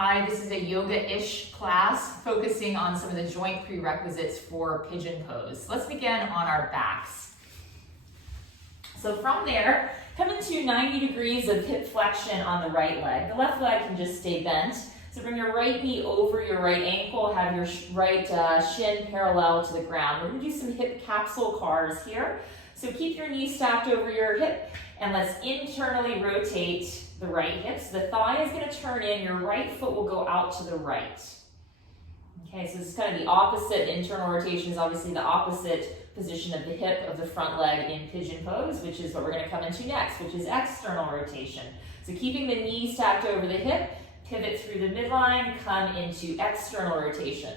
Hi, this is a yoga-ish class focusing on some of the joint prerequisites for pigeon pose. Let's begin on our backs. So from there, come into 90 degrees of hip flexion on the right leg. The left leg can just stay bent. So bring your right knee over your right ankle, have your right shin parallel to the ground. We're gonna do some hip capsule cars here. So keep your knee stacked over your hip and let's internally rotate the right hip. So the thigh is gonna turn in, your right foot will go out to the right. Okay, so this is kind of the opposite. Internal rotation is obviously the opposite position of the hip of the front leg in pigeon pose, which is what we're gonna come into next, which is external rotation. So keeping the knee stacked over the hip, pivot through the midline, come into external rotation.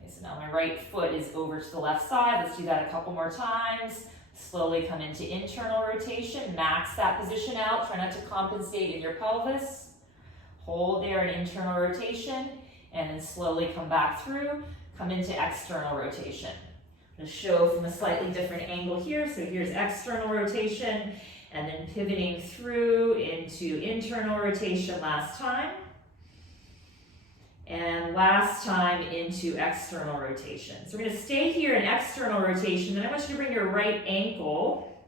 Okay, so now my right foot is over to the left side. Let's do that a couple more times. Slowly come into internal rotation, max that position out. Try not to compensate in your pelvis. Hold there in internal rotation, and then slowly come back through, come into external rotation. I'm going to show from a slightly different angle here. So here's external rotation, and then pivoting through into internal rotation last time. And last time into external rotation. So we're going to stay here in external rotation, then I want you to bring your right ankle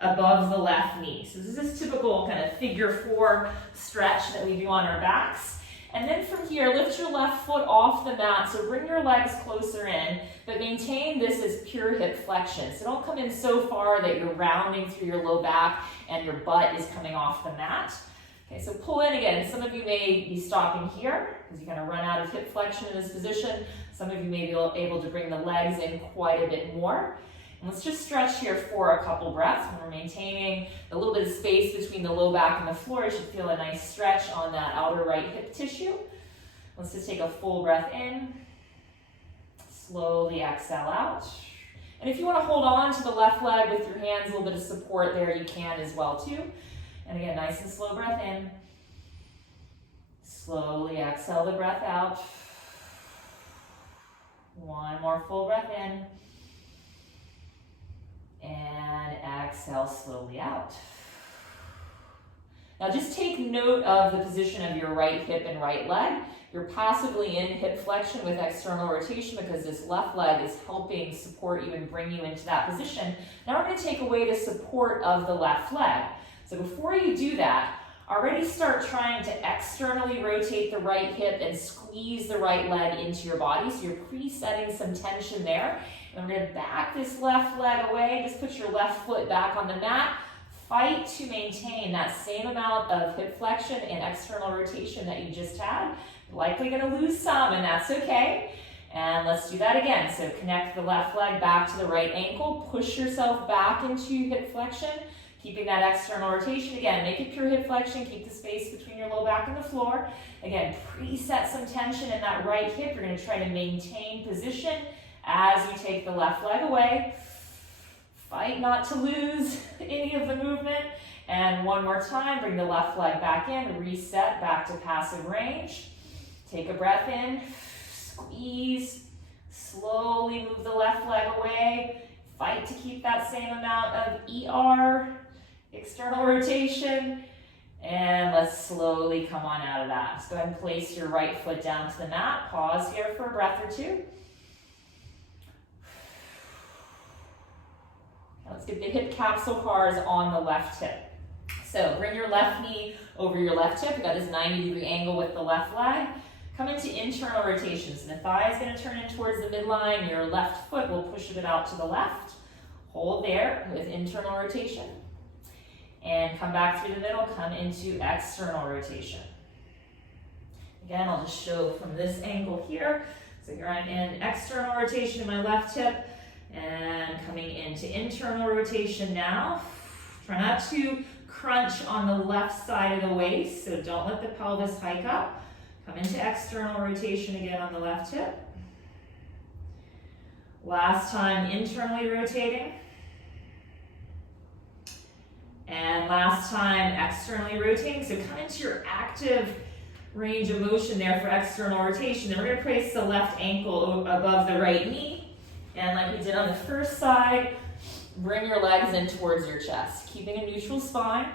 above the left knee. So this is typical kind of figure 4 stretch that we do on our backs. And then from here, lift your left foot off the mat, so bring your legs closer in, but maintain this as pure hip flexion. So don't come in so far that you're rounding through your low back and your butt is coming off the mat. Okay, so pull in again. Some of you may be stopping here because you're going to run out of hip flexion in this position. Some of you may be able to bring the legs in quite a bit more. And let's just stretch here for a couple breaths. When we're maintaining a little bit of space between the low back and the floor, you should feel a nice stretch on that outer right hip tissue. Let's just take a full breath in. Slowly exhale out. And if you want to hold on to the left leg with your hands, a little bit of support there, you can as well too. And again, nice and slow breath in. Slowly exhale the breath out. One more full breath in. And exhale slowly out. Now just take note of the position of your right hip and right leg. You're passively in hip flexion with external rotation because this left leg is helping support you and bring you into that position. Now we're going to take away the support of the left leg. So before you do that, already start trying to externally rotate the right hip and squeeze the right leg into your body. So you're presetting some tension there. And we're going to back this left leg away. Just put your left foot back on the mat. Fight to maintain that same amount of hip flexion and external rotation that you just had. You're likely going to lose some, and that's okay. And let's do that again. So connect the left leg back to the right ankle. Push yourself back into hip flexion. Keeping that external rotation. Again, make it pure hip flexion. Keep the space between your low back and the floor. Again, preset some tension in that right hip. You're going to try to maintain position as you take the left leg away. Fight not to lose any of the movement. And one more time, bring the left leg back in. Reset back to passive range. Take a breath in. Squeeze. Slowly move the left leg away. Fight to keep that same amount of ER. External rotation, and let's slowly come on out of that. So go ahead and place your right foot down to the mat. Pause here for a breath or two. Now let's get the hip capsule cars on the left hip. So bring your left knee over your left hip. We've got this 90-degree angle with the left leg. Come into internal rotation. So the thigh is going to turn in towards the midline. Your left foot will push a bit out to the left. Hold there with internal rotation. And come back through the middle, come into external rotation. Again, I'll just show from this angle here. So here I'm in external rotation in my left hip and coming into internal rotation now. Try not to crunch on the left side of the waist, so don't let the pelvis hike up. Come into external rotation again on the left hip. Last time, internally rotating. And last time, externally rotating. So come into your active range of motion there for external rotation. Then we're going to place the left ankle above the right knee. And like we did on the first side, bring your legs in towards your chest. Keeping a neutral spine.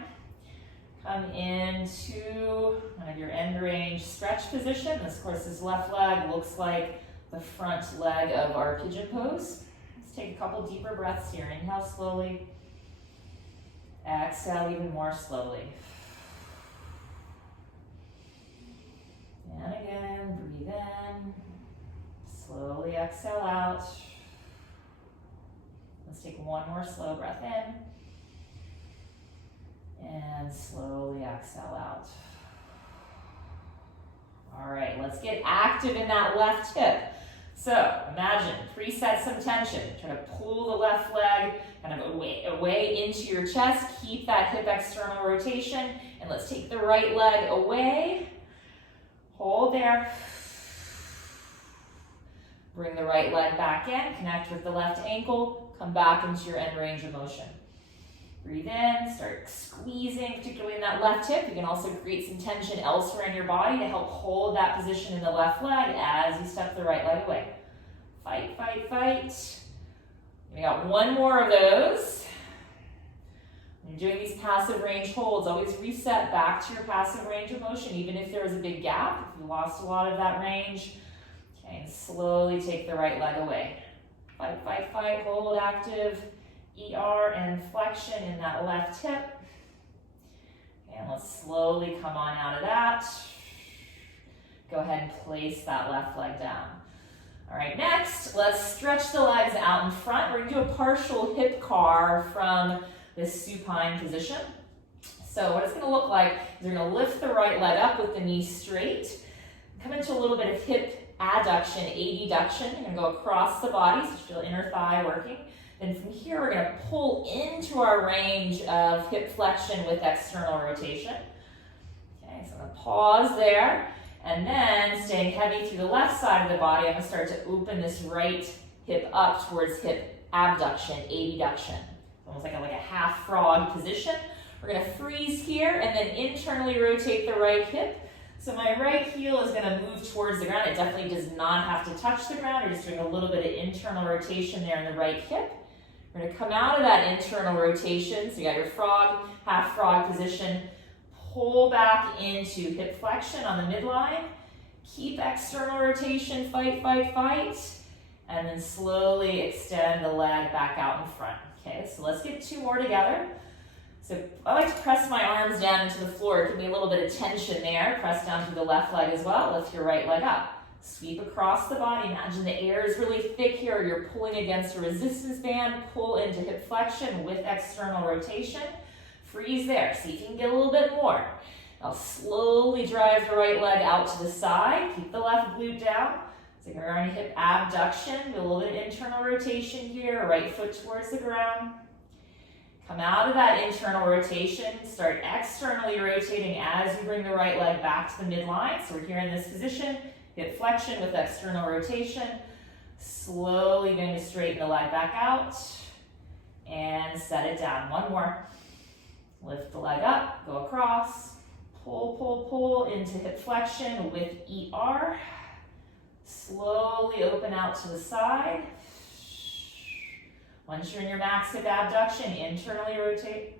Come into kind of your end range stretch position. Of course, this left leg looks like the front leg of our pigeon pose. Let's take a couple deeper breaths here. Inhale slowly. Exhale even more slowly. And again, breathe in. Slowly exhale out. Let's take one more slow breath in. And slowly exhale out. All right, let's get active in that left hip. So imagine, preset some tension. Try to pull the left leg kind of away into your chest. Keep that hip external rotation. And let's take the right leg away. Hold there. Bring the right leg back in. Connect with the left ankle. Come back into your end range of motion. Breathe in, start squeezing, particularly in that left hip. You can also create some tension elsewhere in your body to help hold that position in the left leg as you step the right leg away. Fight, fight, fight. We got one more of those. When you're doing these passive range holds, always reset back to your passive range of motion, even if there was a big gap, if you lost a lot of that range. Okay, and slowly take the right leg away. Fight, fight, fight, hold active. ER and flexion in that left hip. And let's slowly come on out of that. Go ahead and place that left leg down. All right, next, let's stretch the legs out in front. We're gonna do a partial hip car from this supine position. So what it's gonna look like is we're gonna lift the right leg up with the knee straight. Come into a little bit of hip adduction, adduction. You're gonna go across the body, so you feel inner thigh working. Then from here, we're gonna pull into our range of hip flexion with external rotation. Okay, so I'm gonna pause there, and then staying heavy through the left side of the body, I'm gonna start to open this right hip up towards hip abduction, adduction. Almost like a half frog position. We're gonna freeze here, and then internally rotate the right hip. So my right heel is gonna move towards the ground. It definitely does not have to touch the ground. You're just doing a little bit of internal rotation there in the right hip. We're going to come out of that internal rotation. So you got your frog, half frog position. Pull back into hip flexion on the midline. Keep external rotation, fight, fight, fight. And then slowly extend the leg back out in front. Okay, so let's get two more together. So I like to press my arms down into the floor. Give me a little bit of tension there. Press down through the left leg as well. Lift your right leg up. Sweep across the body. Imagine the air is really thick here. You're pulling against a resistance band. Pull into hip flexion with external rotation. Freeze there. See if you can get a little bit more. Now slowly drive the right leg out to the side. Keep the left glute down. So you're going to hip abduction. Do a little bit of internal rotation here. Right foot towards the ground. Come out of that internal rotation. Start externally rotating as you bring the right leg back to the midline. So we're here in this position. Hip flexion with external rotation. Slowly going to straighten the leg back out and set it down. One more. Lift the leg up, go across. Pull, pull, pull into hip flexion with ER. Slowly open out to the side. Once you're in your max hip abduction, internally rotate.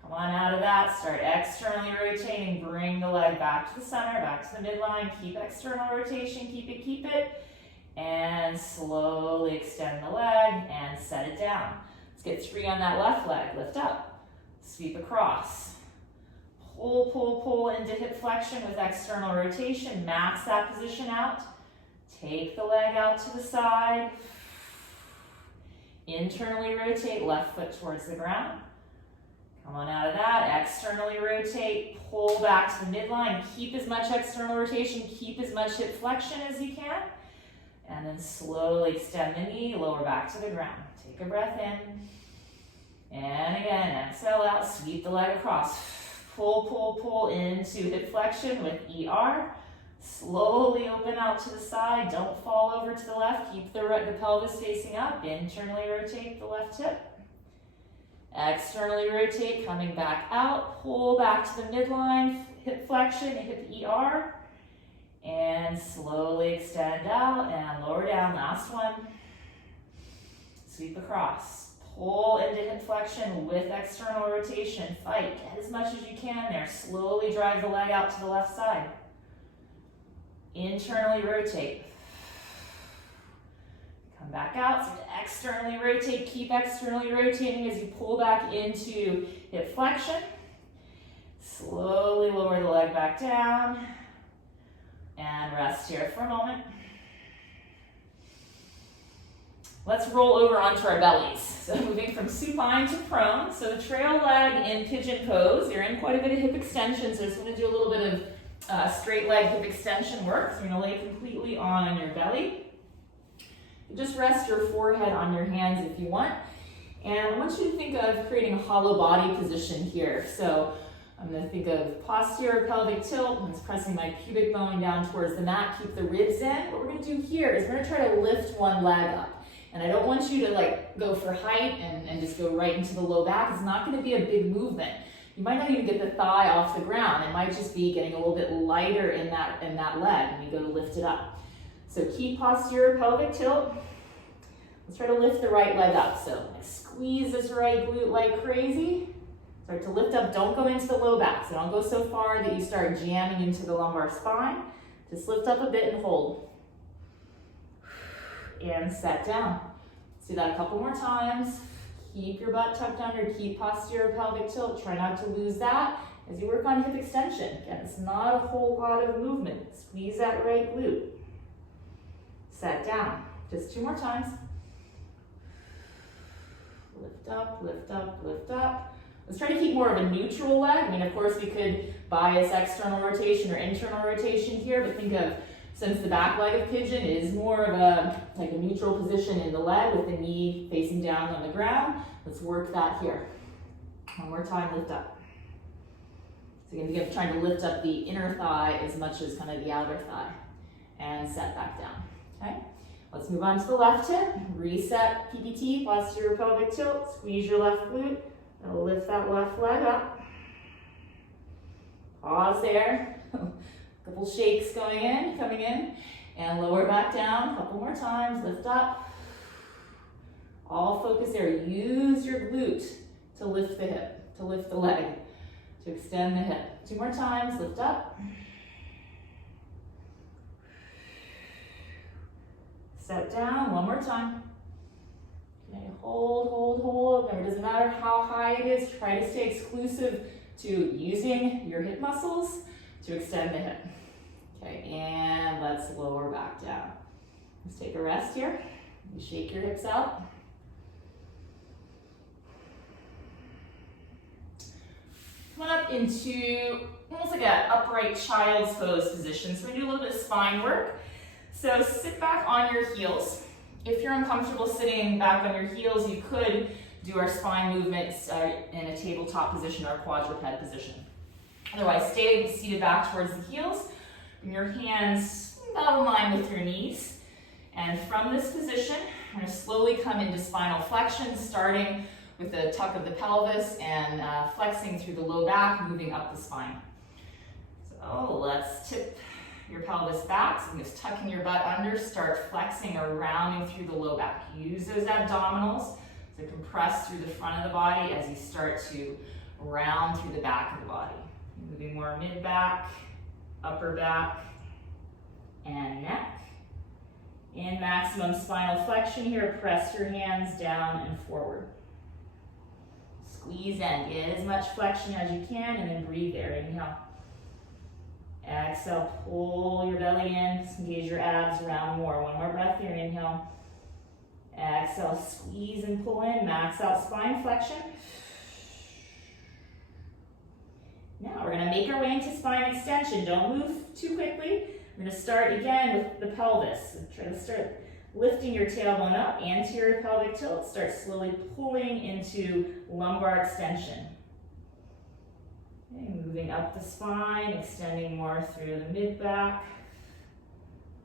Come on out of that, start externally rotating, bring the leg back to the center, back to the midline, keep external rotation, keep it, and slowly extend the leg and set it down. Let's get three on that left leg, lift up, sweep across, pull, pull, pull into hip flexion with external rotation, max that position out, take the leg out to the side, internally rotate, left foot towards the ground. Come on out of that, externally rotate, pull back to the midline, keep as much external rotation, keep as much hip flexion as you can, and then slowly extend the knee, lower back to the ground. Take a breath in, and again, exhale out, sweep the leg across. Pull, pull, pull into hip flexion with ER. Slowly open out to the side, don't fall over to the left, keep the pelvis facing up, internally rotate the left hip. Externally rotate, coming back out, pull back to the midline, hip flexion, hip ER, and slowly extend out and lower down, last one. Sweep across, Pull into hip flexion with external rotation. Fight, get as much as you can there. Slowly drive the leg out to the left side. Internally rotate. Come back out, start to externally rotate. Keep externally rotating as you pull back into hip flexion. Slowly lower the leg back down. And rest here for a moment. Let's roll over onto our bellies. So moving from supine to prone. So the trail leg in pigeon pose, you're in quite a bit of hip extension, so just want to do a little bit of straight leg hip extension work. So you're going to lay completely on your belly. Just rest your forehead on your hands if you want. And I want you to think of creating a hollow body position here. So I'm going to think of posterior pelvic tilt. I'm just pressing my pubic bone down towards the mat. Keep the ribs in. What we're going to do here is we're going to try to lift one leg up. And I don't want you to like go for height and just go right into the low back. It's not going to be a big movement. You might not even get the thigh off the ground. It might just be getting a little bit lighter in that leg when you go to lift it up. So keep posterior pelvic tilt. Let's try to lift the right leg up. So squeeze this right glute like crazy. Start to lift up. Don't go into the low back. So don't go so far that you start jamming into the lumbar spine. Just lift up a bit and hold. And set down. Let's do that a couple more times. Keep your butt tucked under, keep posterior pelvic tilt. Try not to lose that as you work on hip extension. Again, it's not a whole lot of movement. Squeeze that right glute. Set down. Just 2 more times. Lift up, lift up, lift up. Let's try to keep more of a neutral leg. I mean, of course, we could bias external rotation or internal rotation here, but think of, since the back leg of pigeon is more of a neutral position in the leg with the knee facing down on the ground, let's work that here. One more time, lift up. So again, trying to lift up the inner thigh as much as kind of the outer thigh. And set back down, okay? Let's move on to the left hip. Reset PPT, posterior pelvic tilt. Squeeze your left glute. That'll lift that left leg up. Pause there. Couple shakes coming in, and lower back down. A couple more times, lift up. All focus there. Use your glute to lift the hip, to lift the leg, to extend the hip. 2 more times, lift up. Set down, 1 more time. Okay, hold, hold, hold. Remember, it doesn't matter how high it is. Try to stay exclusive to using your hip muscles to extend the hip. Okay, and let's lower back down. Let's take a rest here. You shake your hips out. Come on up into almost like an upright child's pose position. So we're gonna do a little bit of spine work. So sit back on your heels. If you're uncomfortable sitting back on your heels, you could do our spine movements in a tabletop position or a quadruped position. Otherwise, stay seated back towards the heels. Bring your hands about in line with your knees. And from this position, I'm going to slowly come into spinal flexion, starting with the tuck of the pelvis and flexing through the low back, moving up the spine. So let's tip your pelvis back. So just tucking your butt under, start flexing or rounding through the low back. Use those abdominals to compress through the front of the body as you start to round through the back of the body. Moving more mid-back, upper back, and neck. In maximum spinal flexion here, press your hands down and forward. Squeeze in, get as much flexion as you can, and then breathe there. Inhale. Exhale, pull your belly in, engage your abs, round more. 1 more breath here, inhale. Exhale, squeeze and pull in, max out spine flexion. Now we're going to make our way into spine extension. Don't move too quickly. We're going to start again with the pelvis. So try to start lifting your tailbone up, anterior pelvic tilt. Start slowly pulling into lumbar extension. Okay, moving up the spine, extending more through the mid-back,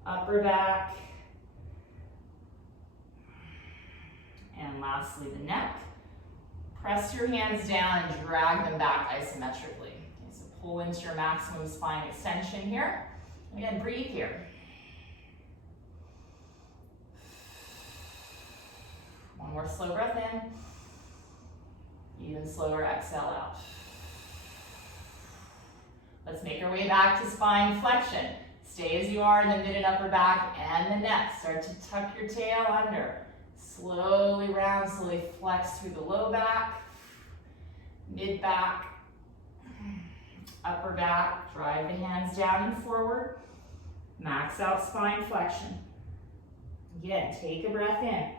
upper back, and lastly the neck. Press your hands down and drag them back isometrically. Okay, so pull into your maximum spine extension here. Again, breathe here. One more slow breath in. Even slower, exhale out. Let's make our way back to spine flexion. Stay as you are in the mid and upper back and the neck. Start to tuck your tail under. Slowly round, slowly flex through the low back, mid back, upper back. Drive the hands down and forward. Max out spine flexion. Again, take a breath in.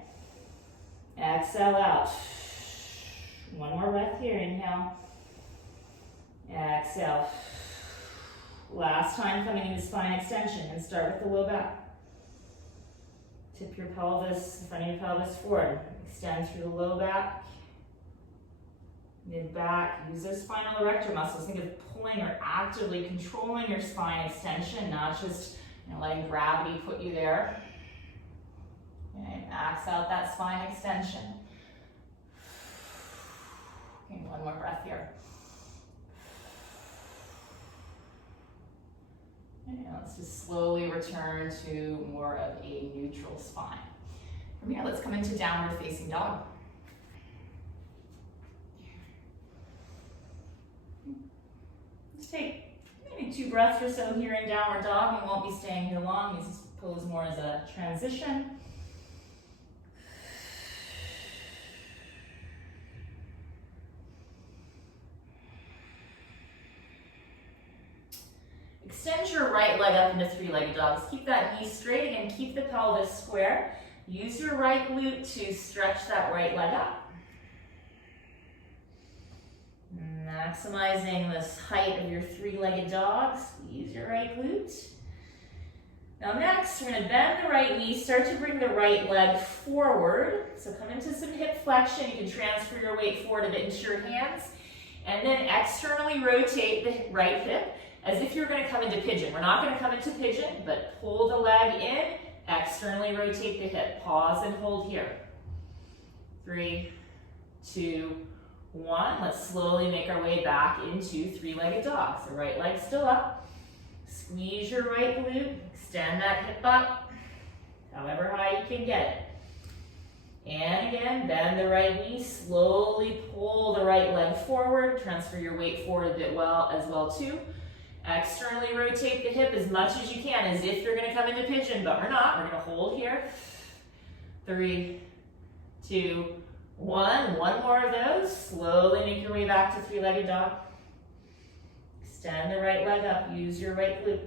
Exhale out. One more breath here, inhale. Exhale. Last time coming into spine extension, and start with the low back. Tip your pelvis, front of your pelvis forward. Extend through the low back, mid back. Use those spinal erector muscles. Think of pulling or actively controlling your spine extension, not just letting gravity put you there. Okay, max out that spine extension. Okay, one more breath here. And let's just slowly return to more of a neutral spine. From here, let's come into downward facing dog. Just take maybe 2 breaths or so here in downward dog. We won't be staying here long. This is pose more as a transition. Extend your right leg up into 3-legged dogs. Keep that knee straight and keep the pelvis square. Use your right glute to stretch that right leg up. Maximizing this height of your 3-legged dog. Squeeze your right glute. Now next, we're going to bend the right knee, start to bring the right leg forward. So come into some hip flexion. You can transfer your weight forward a bit into your hands. And then externally rotate the right hip as if you're going to come into pigeon. We're not going to come into pigeon, but pull the leg in, externally rotate the hip. Pause and hold here. 3, 2, 1. Let's slowly make our way back into 3-legged dog. So right leg still up. Squeeze your right glute. Extend that hip up, however high you can get it. And again, bend the right knee. Slowly pull the right leg forward. Transfer your weight forward a bit as well too. Externally rotate the hip as much as you can, as if you're going to come into pigeon, but we're not. We're going to hold here. 3, 2, 1. One more of those. Slowly make your way back to 3-legged dog. Extend the right leg up. Use your right glute.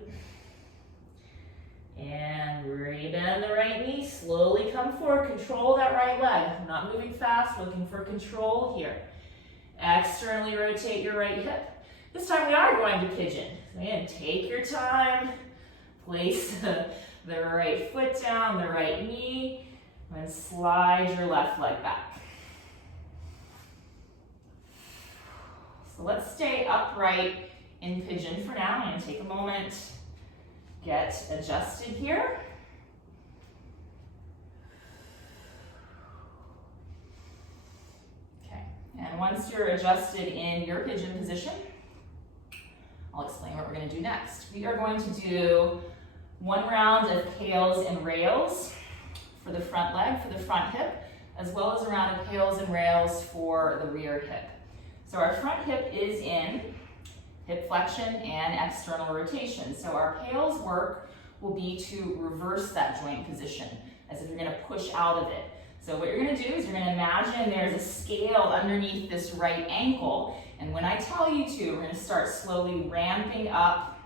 And rebend the right knee. Slowly come forward. Control that right leg. I'm not moving fast. Looking for control here. Externally rotate your right hip. This time we are going to pigeon. Again, take your time. Place the right foot down, the right knee, and slide your left leg back. So let's stay upright in pigeon for now. I'm going to take a moment, get adjusted here. Okay, and once you're adjusted in your pigeon position, I'll explain what we're going to do next. We are going to do 1 round of pails and rails for the front leg, for the front hip, as well as a round of pails and rails for the rear hip. So our front hip is in hip flexion and external rotation. So our pails work will be to reverse that joint position, as if you're going to push out of it. So what you're going to do is you're going to imagine there's a scale underneath this right ankle, and when I tell you to, we're going to start slowly ramping up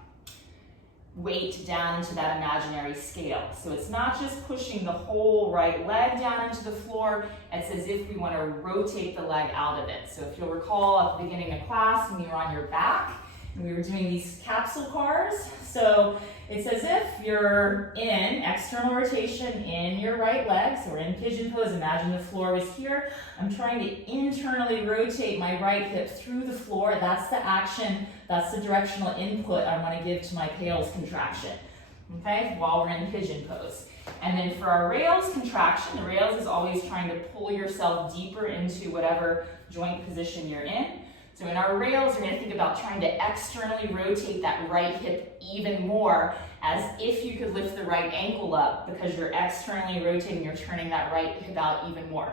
weight down into that imaginary scale. So it's not just pushing the whole right leg down into the floor, it's as if we want to rotate the leg out of it. So if you'll recall at the beginning of class when you were on your back, and we were doing these capsule cars, so it's as if you're in external rotation in your right leg. So we're in pigeon pose. Imagine the floor was here. I'm trying to internally rotate my right hip through the floor. That's the action. That's the directional input I want to give to my pails contraction. Okay, while we're in pigeon pose. And then for our rails contraction, the rails is always trying to pull yourself deeper into whatever joint position you're in. So in our rails, you're going to think about trying to externally rotate that right hip even more, as if you could lift the right ankle up because you're externally rotating, you're turning that right hip out even more.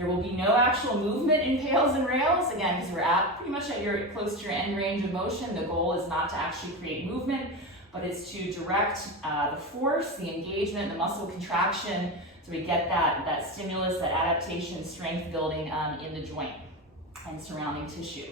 There will be no actual movement in pails and rails, again, because we're pretty much close to your end range of motion. The goal is not to actually create movement, but it's to direct the force, the engagement, the muscle contraction, so we get that stimulus, that adaptation, strength building in the joint and surrounding tissue.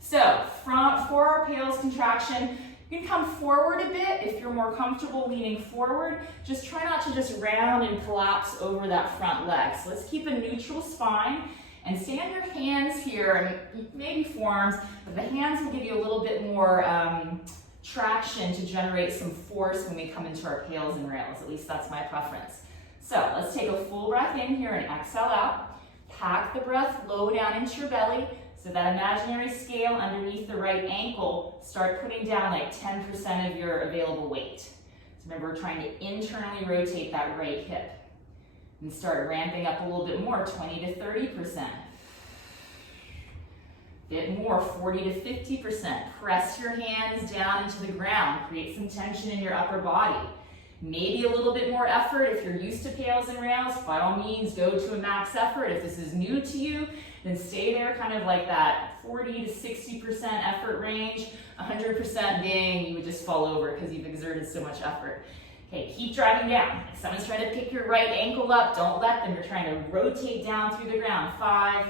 So for our pails contraction, you can come forward a bit if you're more comfortable leaning forward. Just try not to just round and collapse over that front leg. So let's keep a neutral spine and stay on your hands here, and maybe forearms, but the hands will give you a little bit more traction to generate some force when we come into our pails and rails. At least that's my preference. So let's take a full breath in here and exhale out. Pack the breath low down into your belly. So that imaginary scale underneath the right ankle, start putting down like 10% of your available weight. So remember, we're trying to internally rotate that right hip. And start ramping up a little bit more, 20 to 30%. Bit more, 40 to 50%. Press your hands down into the ground. Create some tension in your upper body. Maybe a little bit more effort. If you're used to pails and rails, by all means, go to a max effort. If this is new to you, then stay there kind of like that 40 to 60% effort range, 100% being you would just fall over because you've exerted so much effort. Okay, keep driving down. If someone's trying to pick your right ankle up, don't let them. You're trying to rotate down through the ground. 5,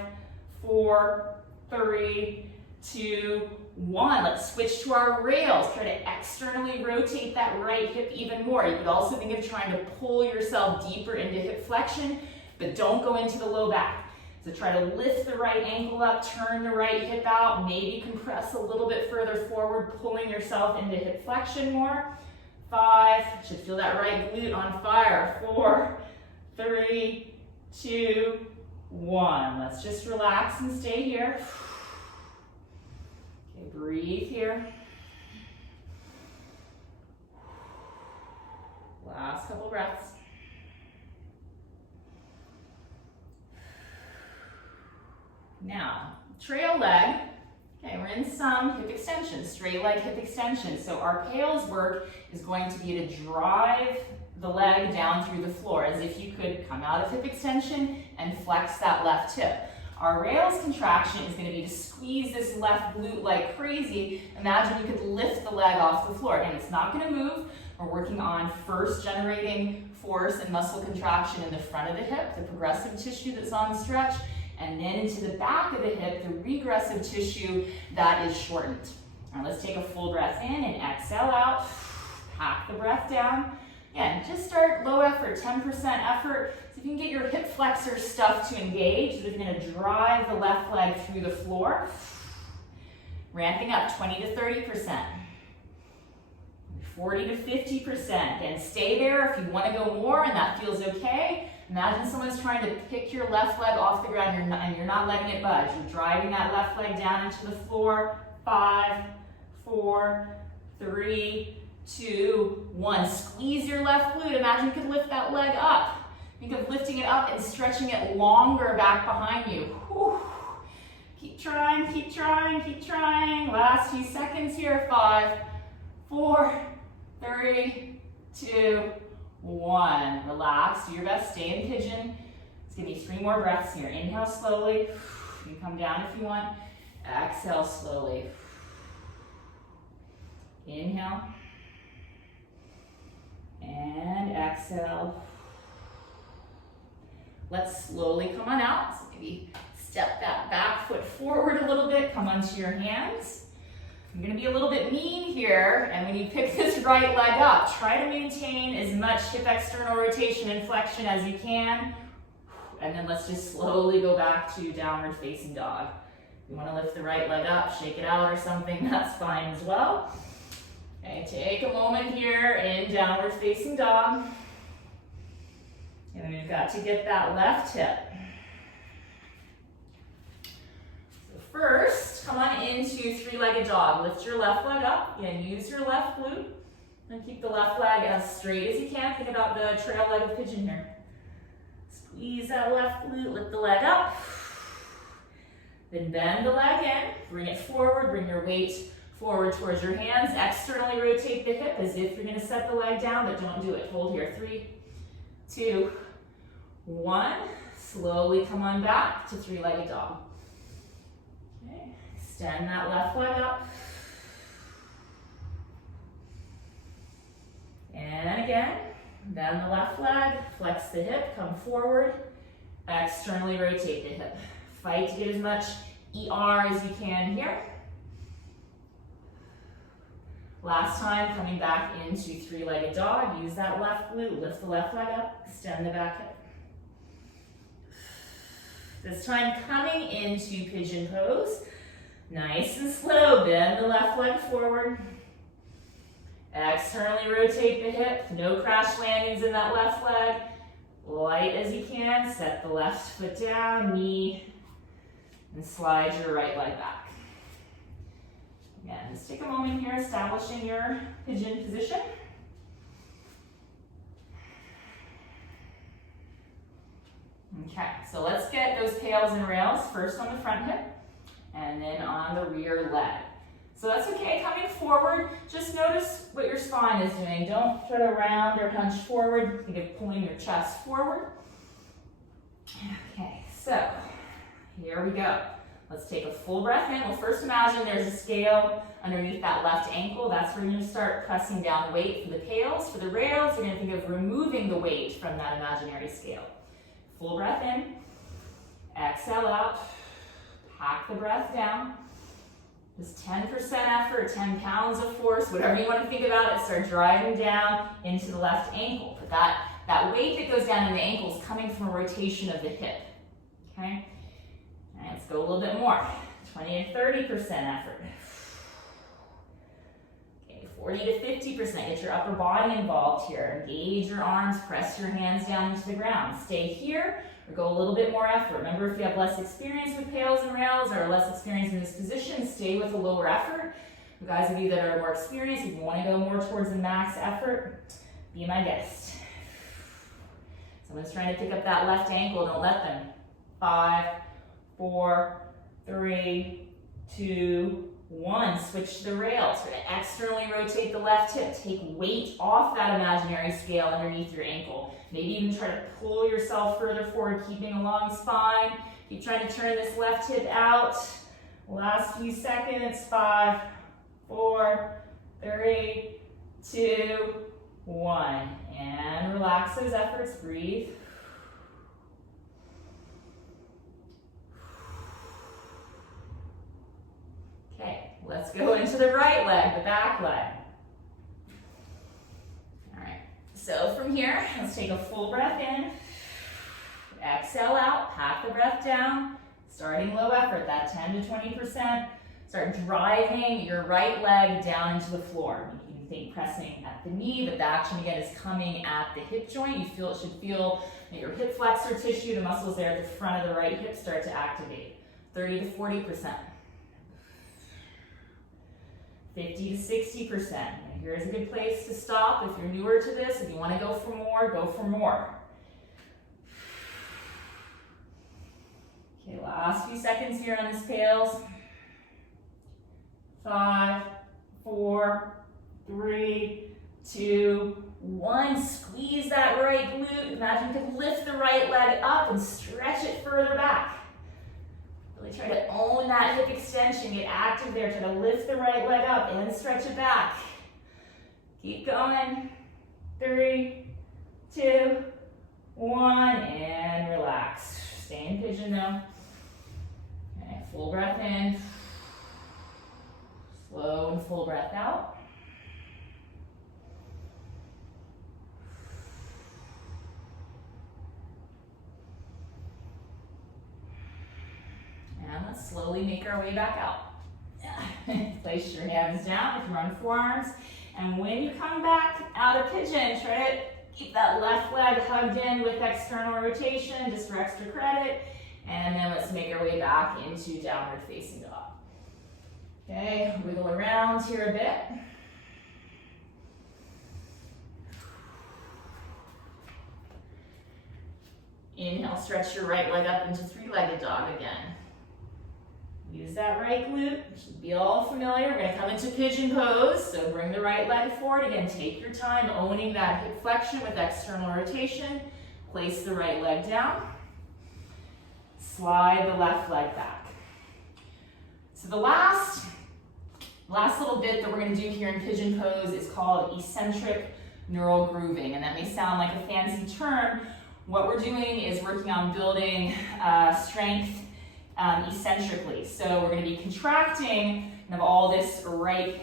4, 3, 2, 1. Let's switch to our rails. Try to externally rotate that right hip even more. You could also think of trying to pull yourself deeper into hip flexion, but don't go into the low back. So try to lift the right ankle up, turn the right hip out, maybe compress a little bit further forward, pulling yourself into hip flexion more. 5, should feel that right glute on fire. 4, 3, 2, 1. Let's just relax and stay here. Okay, breathe here. Last couple breaths. Now, trail leg. Okay, we're in some hip extension, straight leg hip extension. So our pails work is going to be to drive the leg down through the floor as if you could come out of hip extension and flex that left hip. Our rails contraction is going to be to squeeze this left glute like crazy. Imagine you could lift the leg off the floor. Again, it's not going to move. We're working on first generating force and muscle contraction in the front of the hip, the progressive tissue that's on stretch, and then into the back of the hip, the regressive tissue that is shortened. All right, let's take a full breath in and exhale out. Pack the breath down. Again, just start low effort, 10% effort. So if you can get your hip flexor stuff to engage, so if you're going to drive the left leg through the floor, ramping up 20 to 30%, 40 to 50%. And stay there if you want to go more and that feels okay. Imagine someone's trying to pick your left leg off the ground and you're not letting it budge. You're driving that left leg down into the floor. 5, 4, 3, 2, 1. Squeeze your left glute. Imagine you could lift that leg up. Think of lifting it up and stretching it longer back behind you. Whew. Keep trying, keep trying, keep trying. Last few seconds here. 5, 4, 3, 2, 1. Relax, do your best, stay in pigeon. Let's give you 3 more breaths here. Inhale slowly. You can come down if you want. Exhale slowly. Inhale. And exhale. Let's slowly come on out. So maybe step that back foot forward a little bit. Come onto your hands. I'm going to be a little bit mean here, and when you pick this right leg up, try to maintain as much hip external rotation and flexion as you can, and then let's just slowly go back to downward facing dog. If you want to lift the right leg up, shake it out or something, that's fine as well. Okay, take a moment here in downward facing dog, and we've got to get that left hip. First, come on into 3-legged dog. Lift your left leg up and use your left glute. And keep the left leg as straight as you can. Think about the trail leg of pigeon here. Squeeze that left glute, lift the leg up. Then bend the leg in, bring it forward, bring your weight forward towards your hands. Externally rotate the hip as if you're going to set the leg down, but don't do it. Hold here. 3, 2, 1. Slowly come on back to three-legged dog. Okay. Extend that left leg up. And again, bend the left leg, flex the hip, come forward, externally rotate the hip. Fight to get as much ER as you can here. Last time, coming back into three-legged dog, use that left glute, lift the left leg up, extend the back hip. This time, coming into pigeon pose, nice and slow, bend the left leg forward. Externally rotate the hip, no crash landings in that left leg. Light as you can, set the left foot down, knee, and slide your right leg back. Again, just take a moment here, establishing your pigeon position. Okay, so let's get those pails and rails first on the front hip and then on the rear leg. So that's okay, coming forward, just notice what your spine is doing. Don't try to round or hunch forward. Think of pulling your chest forward. Okay, so here we go. Let's take a full breath in. Well, first imagine there's a scale underneath that left ankle. That's where you're gonna start pressing down weight for the pails. For the rails, you're gonna think of removing the weight from that imaginary scale. Full breath in, exhale out, pack the breath down. Just 10% effort, 10 pounds of force, whatever you want to think about it, start driving down into the left ankle. But that weight that goes down in the ankle is coming from a rotation of the hip, okay? All right, let's go a little bit more, 20 to 30% effort. Okay, 40 to 50%, get your upper body involved here. Engage your arms, press your hands down into the ground. Stay here, or go a little bit more effort. Remember, if you have less experience with pails and rails or less experience in this position, stay with a lower effort. The guys of you that are more experienced, if you want to go more towards the max effort, be my guest. Someone's trying to pick up that left ankle, don't let them. 5, 4, 3, 2, 1. Switch to the rails. We're going to externally rotate the left hip. Take weight off that imaginary scale underneath your ankle. Maybe even try to pull yourself further forward, keeping a long spine. Keep trying to turn this left hip out. Last few seconds. 5, 4, 3, 2, 1. And relax those efforts. Breathe. Okay, let's go into the right leg, the back leg. All right, so from here, let's take a full breath in. Exhale out, pack the breath down. Starting low effort, that 10 to 20%. Start driving your right leg down into the floor. You can think pressing at the knee, but the action again is coming at the hip joint. You should feel that your hip flexor tissue, the muscles there at the front of the right hip start to activate. 30 to 40%. 50 to 60%. And here's a good place to stop. If you're newer to this, if you want to go for more, go for more. Okay, last few seconds here on this pails. 5, 4, 3, 2, 1. Squeeze that right glute. Imagine you can lift the right leg up and stretch it further back. Really try to own that hip extension. Get active there. Try to lift the right leg up and stretch it back. Keep going. 3, 2, 1, and relax. Stay in pigeon though. Okay, full breath in. Slow and full breath out. And let's slowly make our way back out. Place your hands down if you're on forearms. And when you come back out of pigeon, try to keep that left leg hugged in with external rotation, just for extra credit. And then let's make our way back into downward facing dog. Okay, wiggle around here a bit. Inhale, stretch your right leg up into three-legged dog again. Use that right glute, you should be all familiar. We're gonna come into pigeon pose, so bring the right leg forward. Again, take your time owning that hip flexion with external rotation. Place the right leg down. Slide the left leg back. So the last little bit that we're going to do here in Pigeon Pose is called eccentric neural grooving. And that may sound like a fancy term. What we're doing is working on building strength eccentrically. So we're going to be contracting kind of all this right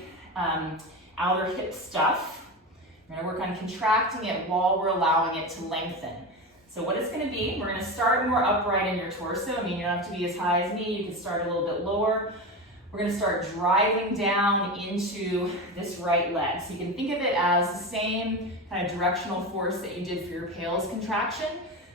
outer hip stuff. We're going to work on contracting it while we're allowing it to lengthen. So what it's going to be, we're going to start more upright in your torso. I mean, you don't have to be as high as me. You can start a little bit lower. We're going to start driving down into this right leg. So you can think of it as the same kind of directional force that you did for your pails contraction.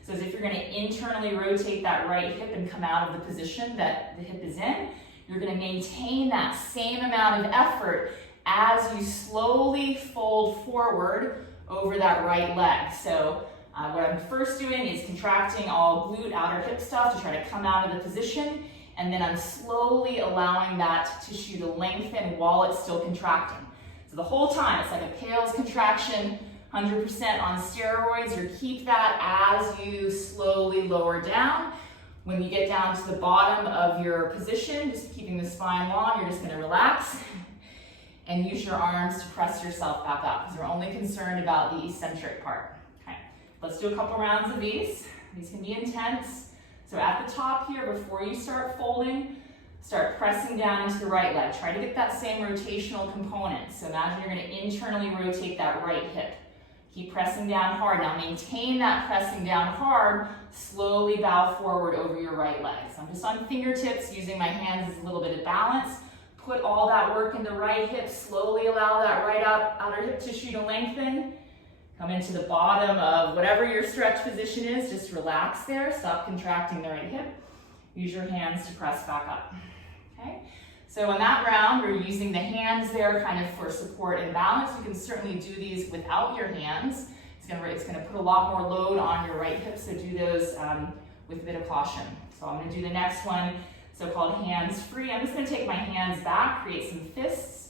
So as if you're going to internally rotate that right hip and come out of the position that the hip is in, you're going to maintain that same amount of effort as you slowly fold forward over that right leg. So what I'm first doing is contracting all glute, outer hip stuff to try to come out of the position, and then I'm slowly allowing that tissue to lengthen while it's still contracting. So the whole time, it's like a pails contraction, 100% on steroids. You keep that as you slowly lower down. When you get down to the bottom of your position, just keeping the spine long, you're just gonna relax and use your arms to press yourself back up, because we're only concerned about the eccentric part. Okay, let's do a couple rounds of these. These can be intense. So at the top here, before you start folding, start pressing down into the right leg. Try to get that same rotational component. So imagine you're going to internally rotate that right hip. Keep pressing down hard. Now maintain that pressing down hard. Slowly bow forward over your right leg. So I'm just on fingertips, using my hands as a little bit of balance. Put all that work in the right hip. Slowly allow that right outer hip tissue to lengthen. Come into the bottom of whatever your stretch position is. Just relax there. Stop contracting the right hip. Use your hands to press back up. Okay? So in that round, we're using the hands there kind of for support and balance. You can certainly do these without your hands. It's gonna put a lot more load on your right hip, so do those with a bit of caution. So I'm gonna do the next one, so-called hands free. I'm just gonna take my hands back, create some fists.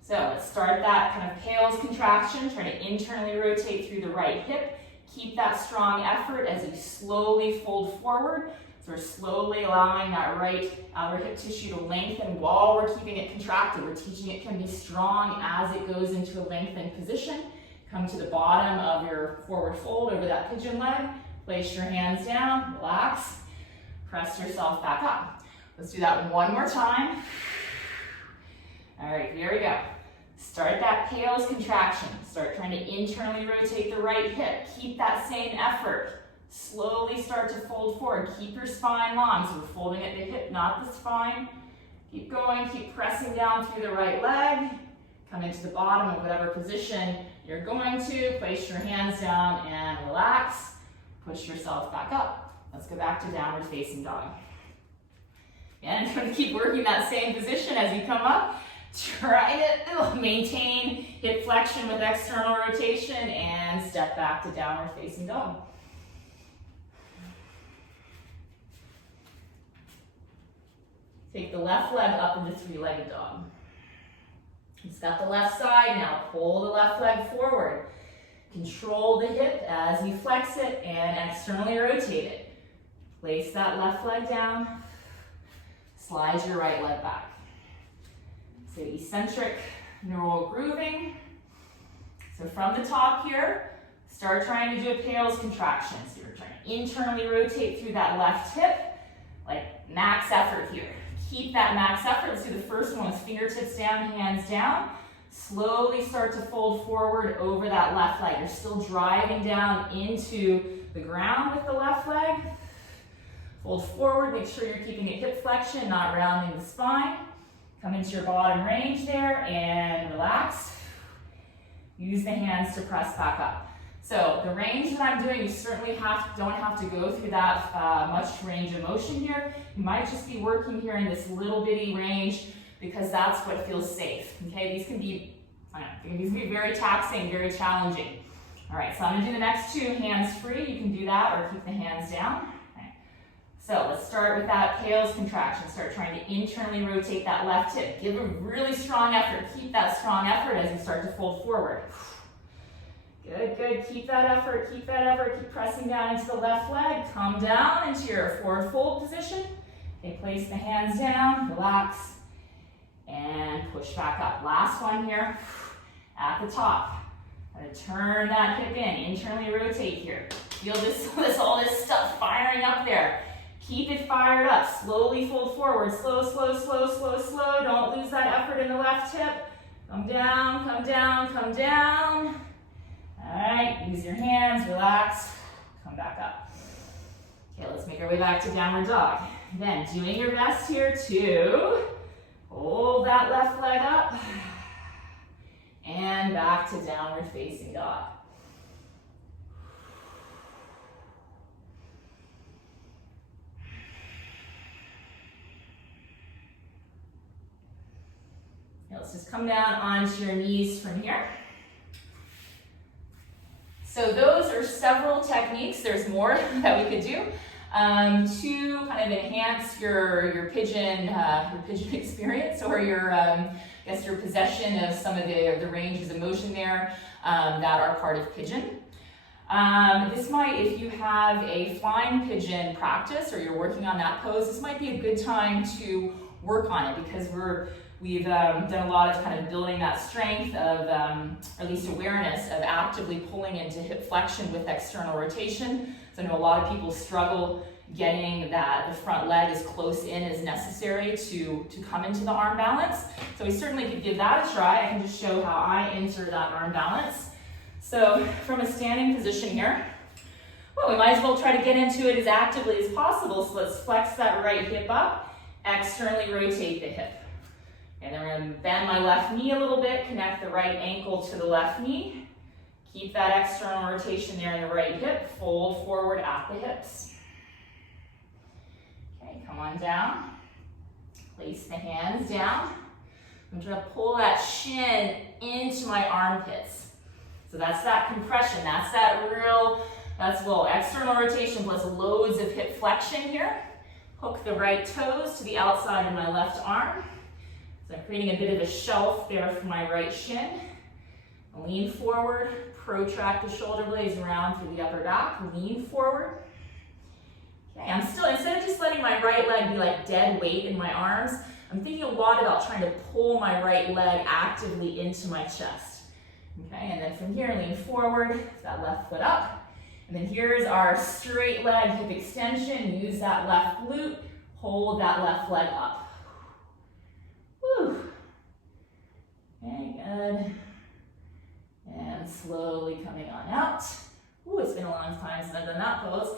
So let's start that kind of pails contraction. Try to internally rotate through the right hip. Keep that strong effort as you slowly fold forward. So we're slowly allowing that right outer hip tissue to lengthen while we're keeping it contracted. We're teaching it can be strong as it goes into a lengthened position. Come to the bottom of your forward fold over that pigeon leg. Place your hands down, relax, press yourself back up. Let's do that one more time. All right, here we go. Start that pails contraction. Start trying to internally rotate the right hip. Keep that same effort. Slowly start to fold forward. Keep your spine long. So we're folding at the hip, not the spine. Keep going, keep pressing down through the right leg. Come into the bottom of whatever position you're going to. Place your hands down and relax. Push yourself back up. Let's go back to downward facing dog. And I'm going to keep working that same position as you come up. Try to maintain hip flexion with external rotation and step back to downward facing dog. Take the left leg up into three-legged dog. It's got the left side, now pull the left leg forward. Control the hip as you flex it and externally rotate it. Place that left leg down, slide your right leg back. So eccentric neural grooving. So from the top here, start trying to do a pails contraction. So you're trying to internally rotate through that left hip, like max effort here. Keep that max effort. Let's do the first one with fingertips down, hands down. Slowly start to fold forward over that left leg. You're still driving down into the ground with the left leg. Fold forward, make sure you're keeping it hip flexion, not rounding the spine. Come into your bottom range there and relax. Use the hands to press back up. So the range that I'm doing, you certainly don't have to go through that much range of motion here. You might just be working here in this little bitty range because that's what feels safe. Okay, these can be very taxing, very challenging. All right, so I'm gonna do the next two hands free. You can do that or keep the hands down. So let's start with that pails contraction. Start trying to internally rotate that left hip. Give a really strong effort. Keep that strong effort as you start to fold forward. Good. good. Keep that effort, keep that effort. Keep pressing down into the left leg. Come down into your forward fold position. Okay, place the hands down, relax, and push back up. Last one here, at the top. I'm gonna turn that hip in, internally rotate here. Feel all this stuff firing up there. Keep it fired up. Slowly fold forward. Slow, slow, slow, slow, slow. Don't lose that effort in the left hip. Come down, come down, come down. All right, use your hands, relax, come back up. Okay, let's make our way back to downward dog. Then doing your best here to hold that left leg up and back to downward facing dog. Now let's just come down onto your knees from here. So those are several techniques. There's more that we could do to kind of enhance your pigeon experience, or your your possession of some of the ranges of motion there that are part of pigeon. This might, if you have a flying pigeon practice or you're working on that pose, this might be a good time to work on it, because we've done a lot of kind of building that strength of, or at least awareness of actively pulling into hip flexion with external rotation. So I know a lot of people struggle getting the front leg as close in as necessary to come into the arm balance. So we certainly could give that a try. I can just show how I enter that arm balance. So from a standing position here, well, we might as well try to get into it as actively as possible. So let's flex that right hip up, externally rotate the hip. And then we're going to bend my left knee a little bit, connect the right ankle to the left knee. Keep that external rotation there in the right hip, fold forward at the hips. Okay, come on down. Place the hands down. I'm going to pull that shin into my armpits. So that's that compression, that's external rotation plus loads of hip flexion here. Hook the right toes to the outside of my left arm. So I'm creating a bit of a shelf there for my right shin. Lean forward, protract the shoulder blades around through the upper back, lean forward. Okay, I'm still, instead of just letting my right leg be like dead weight in my arms, I'm thinking a lot about trying to pull my right leg actively into my chest. Okay, and then from here, lean forward, that left foot up. And then here's our straight leg hip extension. Use that left glute, hold that left leg up. Whew. Okay, good. And slowly coming on out. Ooh, it's been a long time since I've done that pose.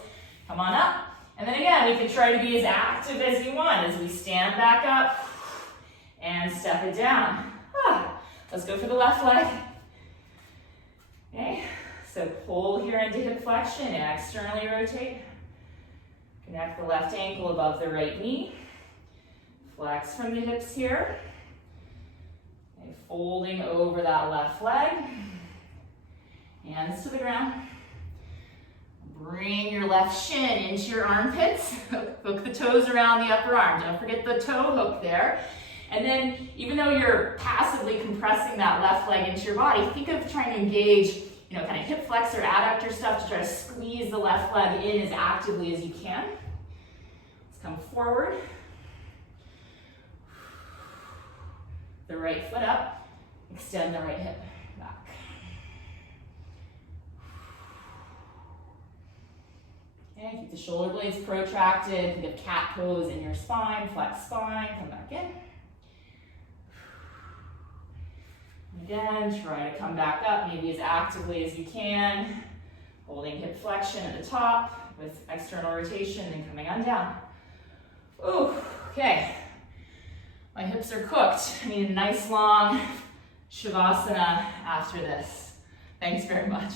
Come on up. And then again, we can try to be as active as you want as we stand back up and step it down. Let's go for the left leg. Okay, so pull here into hip flexion and externally rotate. Connect the left ankle above the right knee. Flex from the hips here. Okay, folding over that left leg. Hands to the ground. Bring your left shin into your armpits. Hook the toes around the upper arm. Don't forget the toe hook there. And then, even though you're passively compressing that left leg into your body, think of trying to engage, kind of hip flexor, adductor stuff to try to squeeze the left leg in as actively as you can. Let's come forward. The right foot up. Extend the right hip back. Okay, keep the shoulder blades protracted. Think of cat pose in your spine. Flex spine. Come back in. Again, try to come back up maybe as actively as you can. Holding hip flexion at the top with external rotation and coming on down. Ooh, okay. My hips are cooked. I need a nice long Shavasana after this. Thanks very much.